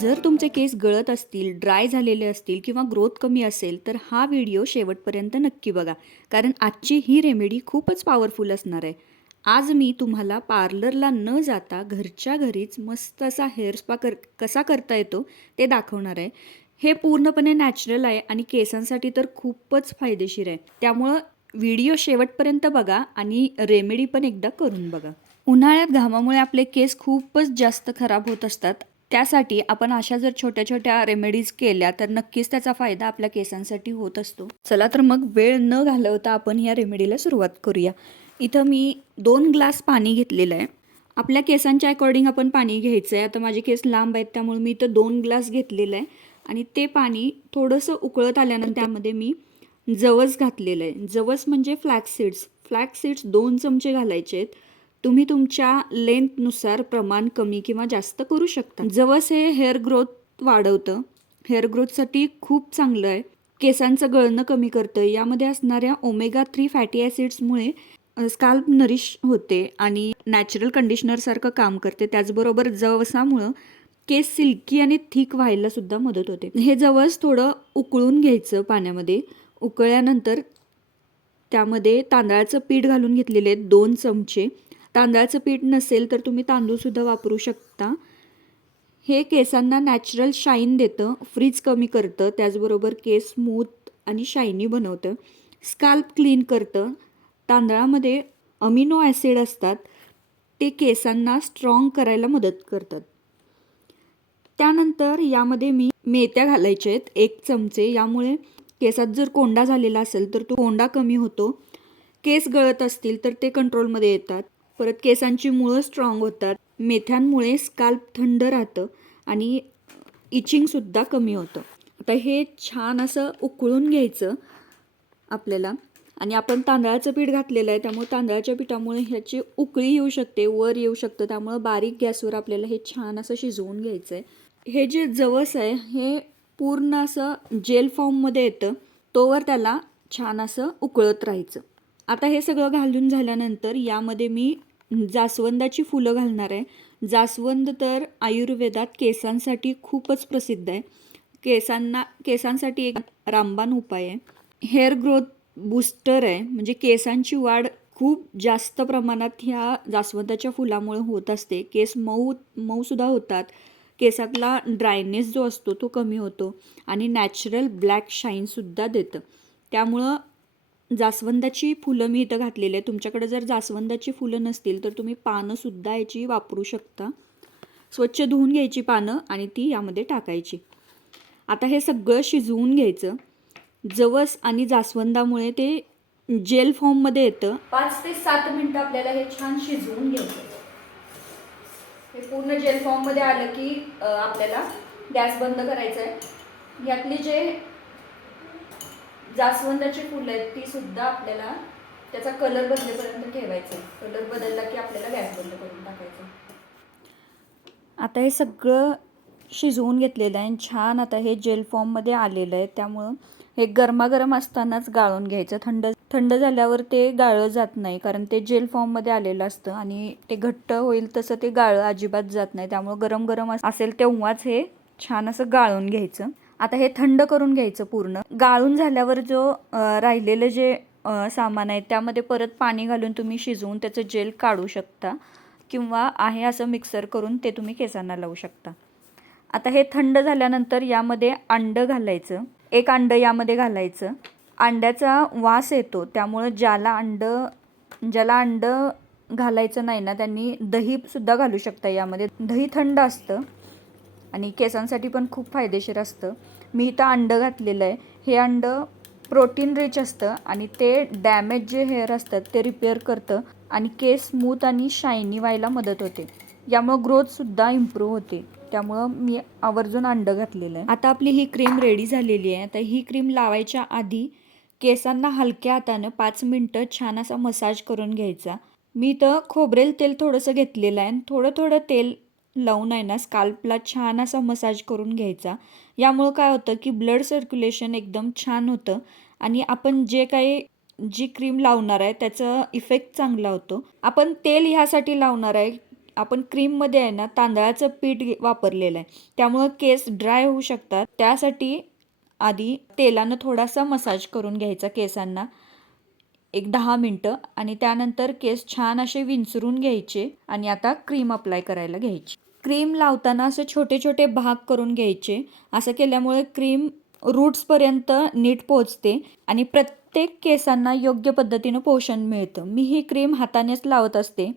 जर तुमचे केस गळत असतील, ड्राय झालेले असतील किंवा ग्रोथ कमी असेल, तर हा व्हिडिओ शेवटपर्यंत नक्की बघा. कारण आजची ही रेमेडी खूपच पॉवरफुल असणार आहे. आज मी तुम्हाला पार्लरला न जाता घरच्या घरीच मस्त असा हेअर स्पा कसा करता येतो ते दाखवणार आहे. हे पूर्णपणे नॅचरल आहे आणि केसांसाठी तर खूपच फायदेशीर आहे. त्यामुळं व्हिडिओ शेवटपर्यंत बघा आणि रेमेडी पण एकदा करून बघा. उन्हाळ्यात घामामुळे आपले केस खूपच जास्त खराब होत असतात. त्यासाठी आपण अशा जर छोट्या छोट्या रेमेडीज केल्या तर नक्कीच त्याचा फायदा आपल्या केसांसाठी होत असतो. चला तर मग वेळ न घालवता आपण या रेमेडीला सुरुवात करूया. इथं मी 2 ग्लास पाणी घेतलेलं आहे. आपल्या केसांच्या अकॉर्डिंग आपण पाणी घ्यायचं आहे. आता माझे केस लांब आहेत त्यामुळे मी इथं 2 ग्लास घेतलेलं आहे आणि ते पाणी थोडंसं उकळत आल्यानंतर त्यामध्ये मी जवस घातलेलं आहे. जवस म्हणजे फ्लॅक्स सीड्स 2 चमचे घालायचे आहेत. तुम्ही तुमच्या लेंथनुसार प्रमाण कमी किंवा जास्त करू शकता. जवस हे हेअर ग्रोथ वाढवतं. हेअर ग्रोथसाठी खूप चांगलं आहे. केसांचं गळणं कमी करतं. यामध्ये असणाऱ्या ओमेगा 3 फॅटी ॲसिड्समुळे स्काल्प नरिश होते आणि नॅचरल कंडिशनरसारखं काम करते. त्याचबरोबर जवसामुळं केस सिल्की आणि थिक व्हायला सुद्धा मदत होते. हे जवस थोडं उकळून घ्यायचं पाण्यामध्ये. उकळल्यानंतर त्यामध्ये तांदळाचं पीठ घालून घेतलेले आहेत 2 चमचे. तांदळाचं पीठ नसेल तर तुम्ही तांदूळसुद्धा वापरू शकता. हे केसांना नॅचरल शाईन देतं, फ्रीज कमी करतं, त्याचबरोबर केस स्मूथ आणि शायनी बनवतं, स्काल्प क्लीन करतं. तांदळामध्ये अमिनो ॲसिड असतात, ते केसांना स्ट्रॉंग करायला मदत करतात. त्यानंतर यामध्ये मी मेथ्या घालायच्या आहेत 1 चमचे. यामुळे केसात जर कोंडा झालेला असेल तर तो कोंडा कमी होतो. केस गळत असतील तर ते कंट्रोलमध्ये येतात. परत केसांची मुळं स्ट्रॉंग होतात. मेथ्यांमुळे स्काल्प थंड राहतं आणि इचिंगसुद्धा कमी होतं. आता हे छान असं उकळून घ्यायचं आपल्याला. आणि आपण तांदळाचं पीठ घातलेलं आहे त्यामुळे तांदळाच्या पिठामुळे ह्याची उकळी येऊ शकते, वर येऊ शकतं. त्यामुळं बारीक गॅसवर आपल्याला हे छान असं शिजवून घ्यायचं आहे. हे जे जवस आहे हे पूर्ण असं जेल फॉर्ममध्ये येतं, तोवर त्याला छान असं उकळत राहायचं. आता हे सगळं घालून झाल्यानंतर यामध्ये मी जास्वंदाची फुलं घालणार आहे. जास्वंद तर आयुर्वेदात केसांसाठी खूपच प्रसिद्ध आहे. केसांसाठी एक रामबाण उपाय आहे. हेअर ग्रोथ बूस्टर आहे. म्हणजे केसांची वाढ खूप जास्त प्रमाणात ह्या जास्वंदाच्या फुलामुळे होत असते. केस मऊसुद्धा होतात. केसातला ड्रायनेस जो असतो तो कमी होतो आणि नॅचरल ब्लॅक शाईनसुद्धा देतं. त्यामुळं जास्वंदाची फुलं मी इथं घातलेली आहे. तुमच्याकडे जर जास्वंदाची फुलं नसतील तर तुम्ही पानंसुद्धा याची वापरू शकता. स्वच्छ धुवून घ्यायची पानं आणि ती यामध्ये टाकायची. आता हे सगळं शिजवून घ्यायचं. जवस आणि जास्वंदामुळे ते जेल फॉर्ममध्ये येतं. 5 ते 7 मिनटं आपल्याला हे छान शिजवून घ्यायचं. हे पूर्ण जेल फॉर्ममध्ये आलं की आपल्याला गॅस बंद करायचा आहे. यातली जे जास्वंदाची फुलं आहेत ती सुद्धा आपल्याला त्याचा कलर बदलेपर्यंत ठेवायचं. कलर बदलला की आपल्याला गॅस बंद करून टाकायचं. आता हे सगळं शिजवून घेतलेलं आहे आणि छान आता हे जेल फॉर्ममध्ये आलेलं आहे. त्यामुळं हे गरमागरम असतानाच गाळून घ्यायचं. थंड झाल्यावर ते गाळलं जात नाही, कारण ते जेल फॉर्ममध्ये आलेलं असतं आणि ते घट्ट होईल तसं ते गाळलं अजिबात जात नाही. त्यामुळं गरम गरम असेल तेव्हाच हे छान असं गाळून घ्यायचं. आता हे थंड करून घ्यायचं पूर्ण. गाळून झाल्यावर जो राहिलेलं जे सामान आहे त्यामध्ये परत पाणी घालून तुम्ही शिजवून त्याचं जेल काढू शकता किंवा आहे असं मिक्सर करून ते तुम्ही केसांना लावू शकता. आता हे थंड झाल्यानंतर यामध्ये अंडं घालायचं. 1 अंडं यामध्ये घालायचं. अंड्याचा वास येतो त्यामुळं ज्याला अंडं घालायचं नाही ना त्यांनी दहीसुद्धा घालू शकता यामध्ये. दही थंड असतं आणि केसांसाठी पण खूप फायदेशीर असतं. मी इथं अंडं घातलेलं आहे. हे अंडं प्रोटीन रिच असतं आणि ते डॅमेज जे हेअर असतात ते रिपेअर करतं आणि केस स्मूथ आणि शायनी व्हायला मदत होते. यामुळं ग्रोथसुद्धा इम्प्रूव्ह होते. त्यामुळं मी आवर्जून अंडं घातलेलं आहे. आता आपली ही क्रीम रेडी झालेली आहे. आता ही क्रीम लावायच्या आधी केसांना हलक्या हातानं 5 मिनटं छान असा मसाज करून घ्यायचा. मी इथं खोबरेल तेल थोडंसं घेतलेलं आहे आणि थोडं तेल लावून आहे ना स्काल्पला छान असा मसाज करून घ्यायचा. यामुळं काय होतं की ब्लड सर्क्युलेशन एकदम छान होतं आणि आपण जी क्रीम लावणार आहे त्याचा इफेक्ट चांगला होतो. आपण तेल ह्यासाठी लावणार आहे आपण क्रीममध्ये आहे ना तांदळाचं पीठ वापरलेलं आहे, त्यामुळं केस ड्राय होऊ शकतात. त्यासाठी आधी तेलानं थोडासा मसाज करून घ्यायचा केसांना एक 10 मिनटं आणि त्यानंतर केस छान असे विंचरून घ्यायचे आणि आता क्रीम अप्लाय करायला घ्यायची. क्रीम लावताना असे छोटे छोटे भाग करून घ्यायचे. असं केल्यामुळे क्रीम रूट्सपर्यंत नीट पोहोचते आणि प्रत्येक केसांना योग्य पद्धतीनं पोषण मिळतं. मी ही क्रीम हातानेच लावत असते.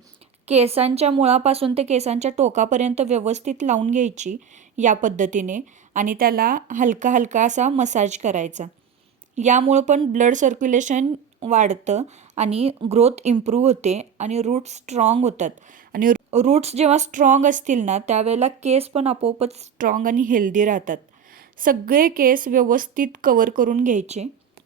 केसांच्या मुळापासून ते केसांच्या टोकापर्यंत व्यवस्थित लावून घ्यायची या पद्धतीने आणि त्याला हलका हलका असा मसाज करायचा. यामुळं पण ब्लड सर्क्युलेशन वाढतं आणि ग्रोथ इम्प्रूव्ह होते आणि रूट्स स्ट्रॉंग होतात. आणि रूट्स जेव्हा स्ट्रॉंग असतील ना त्यावेळेला केस पण आपोआपच स्ट्रॉंग आणि हेल्दी राहतात. सगळे केस व्यवस्थित कवर करून घ्यायचे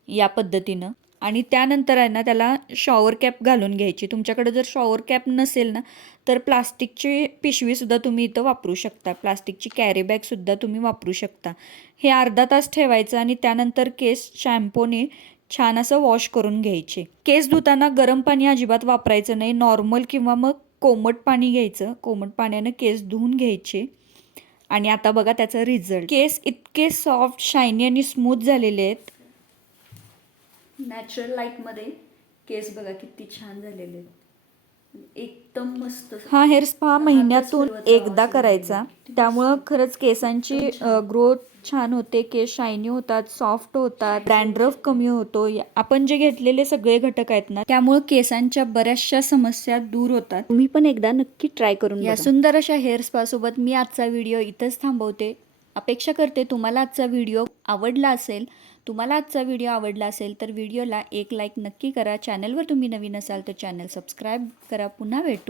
या पद्धतीनं आणि त्यानंतर आहे ना त्याला शॉवर कॅप घालून घ्यायची. तुमच्याकडे जर शॉवर कॅप नसेल ना तर प्लास्टिकची पिशवीसुद्धा तुम्ही इथं वापरू शकता. प्लास्टिकची कॅरी बॅगसुद्धा तुम्ही वापरू शकता. हे अर्धा तास ठेवायचं आणि त्यानंतर केस शॅम्पूने छान असं वॉश करून घ्यायचे. केस धुताना गरम पाणी अजिबात वापरायचं नाही. नॉर्मल किंवा मग कोमट पाणी घ्यायचं. कोमट पाण्यानं केस धुवून घ्यायचे आणि आता बघा त्याचा रिझल्ट. केस इतके सॉफ्ट, शायनी आणि स्मूथ झालेले आहेत. नॅचरल लाईटमध्ये केस बघा किती छान झालेले आहेत. एकदम मस्त. हा हेअर स्पा महिन्यातून एकदा करायचा. त्यामुळं खरंच केसांची ग्रोथ छान होते, केस शायनी होतात, सॉफ्ट होतात, डॅन्ड्रफ कमी होतो. आपण जे घेतलेले सगळे घटक आहेत ना त्यामुळं केसांच्या बऱ्याचशा समस्या दूर होतात. तुम्ही पण एकदा नक्की ट्राय करून या सुंदर अशा हेअर स्पा सोबत मी आजचा व्हिडिओ इथंच थांबवते. अपेक्षा करते तुम्हाला आजचा व्हिडिओ आवडला असेल. तुम्हाला आजचा व्हिडिओ आवडला असेल तर व्हिडिओला एक लाईक नक्की करा. चॅनलवर तुम्ही नवीन असाल तर चॅनल सबस्क्राईब करा. पुन्हा भेटू.